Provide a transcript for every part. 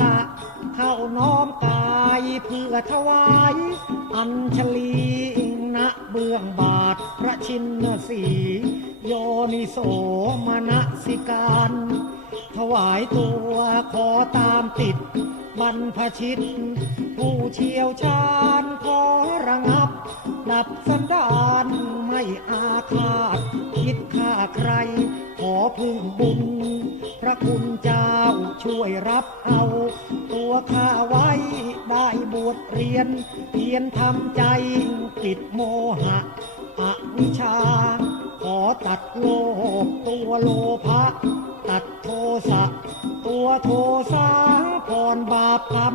ตะเข้าน้อมกายเพื่อถวายอัญชลีณเบื้องบาทพระชินสีโยนิโสมนสิการ ถวายตัวขอตามติดบรรพชิต ผู้เชี่ยวชาญ ขอระงับ ดับสันดานไม่อาฆาต คิดฆ่าใคร ขอพึ่งบุญ พระคุณเจ้าช่วยรับเอา ตัวข้าไว้ได้บวชเรียน เพียรทำใจปิดโมหะอวิชชาขอตัดโลภตัวโลภะ ตัดโทสะตัวโทสาก่อนบาปกรรม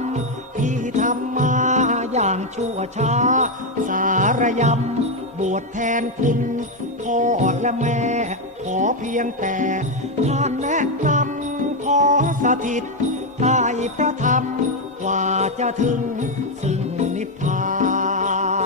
ที่ทำมาอย่างชั่วช้า สารยำบวชแทนคุณพ่อและแม่ ขอเพียงแต่ท่านแนะนำขอสถิตใต้พระธรรมกว่าจะถึงซึ่งนิพพาน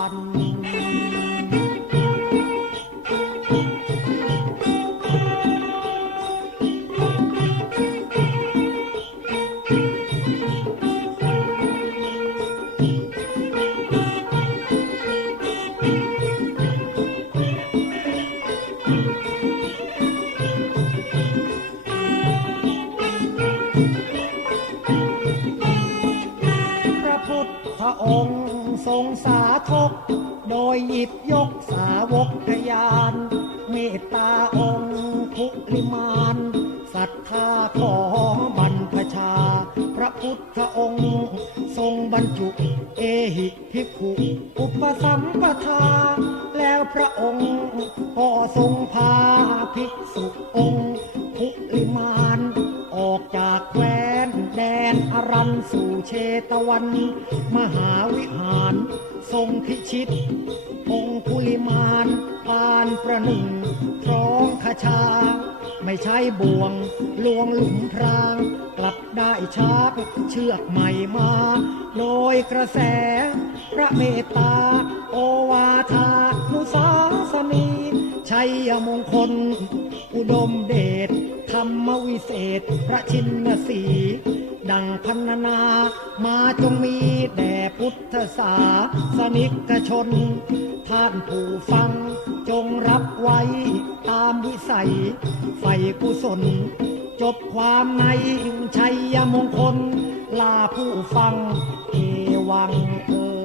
สาธกโดยหยิบยกสาวกทยาน เมตตาองค์ภูริมานศรัทธาขอบรรพชา พระพุทธองค์ ทรงบรรจุ เอหิภิกขุอุปสัมปทา แล้วพระองค์ก็ทรงพาภิกษุองค์ภูริมาน ออกจากแคว้น ดนอรันสู่เชตวัน มหาวิหาร ทรงพิชิตองคุลิมานปานประหนึ่งครองคชา ไม่ใช่บ่วงลวงหลุมพราง กลับได้ชักเชือกใหม่มาโดยกระแส พระเมตตา โอวาทานุสาสนีชัยมงคล อุดมเดชธรรมวิเศษ พระชินสี ดังพันนา มาจงมีแด่พุทธศาสนิกชน ท่านผู้ฟังจงรับไว้ตามวิสัยไฟกุศล จบความในชัยมงคล ลาผู้ฟังเอวังเออ